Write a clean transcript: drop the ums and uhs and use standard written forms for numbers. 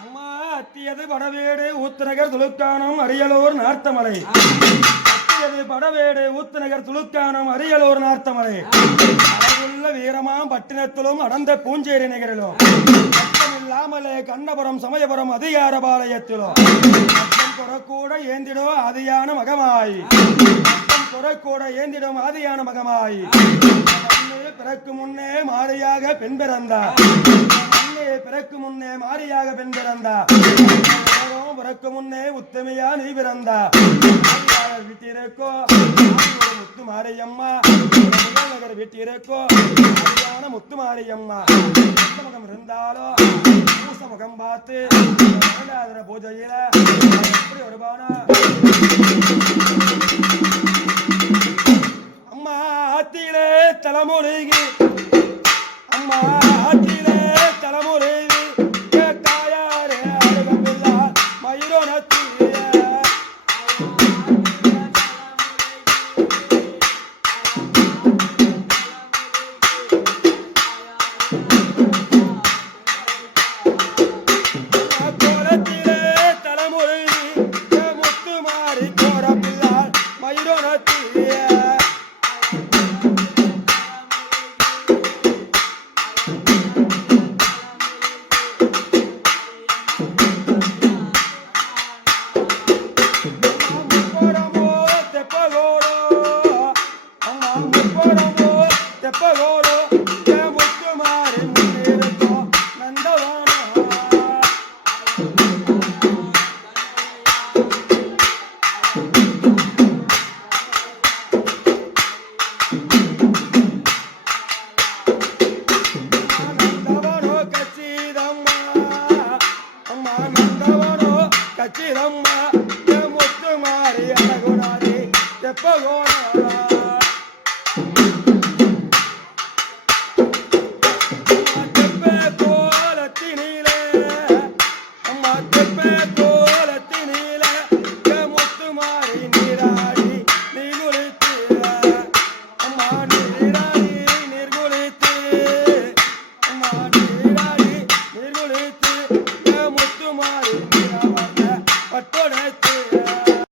அம்மா அத்தியது படவேடு ஊத்துநகர் துலுக்கானம் அரியலூர் நார்த்தமலை. அத்தியது படவேடு ஊத்துநகர் துலுக்கானம் அரியலூர் நார்த்தமலை. அழகுள்ள வீரமாம் பட்டினத்திலும் அடர்ந்த பூஞ்சேரி நகரிலும் இல்லாமலே கண்ணபுரம் சமயபுரம் அதிகாரபாளையத்திலும் குறக்கூட ஏந்திடும் ஆதியான மகமாய். குறக்கூட ஏந்திடும் ஆதியான மகமாய். பிறக்கு முன்னே மாறியாக பெண் பிறந்தார். பிறக்கு முன்னே மாறியாக பெண் பிறந்தார். பிறக்கு முன்னே உத்தமையா நீ பிறந்தா. வீட்டிற்கோ முத்து மாரியம்மா. நகர் வீட்டிற்கோ முத்து மாரியம்மா. முகம் இருந்தாலோ பூச முகம் பார்த்து பூஜையில எப்படி வருவானா. அம்மா ஆத்தியிலே தலைமுறைகி. அம்மா ஆத்தியிலே தலைமுறைகி. தாயாரே அருகமில்லா மயிரோனத்தி. கச்சிதம்மா முத்து மாறி அழகுனாரி தெப்பகோண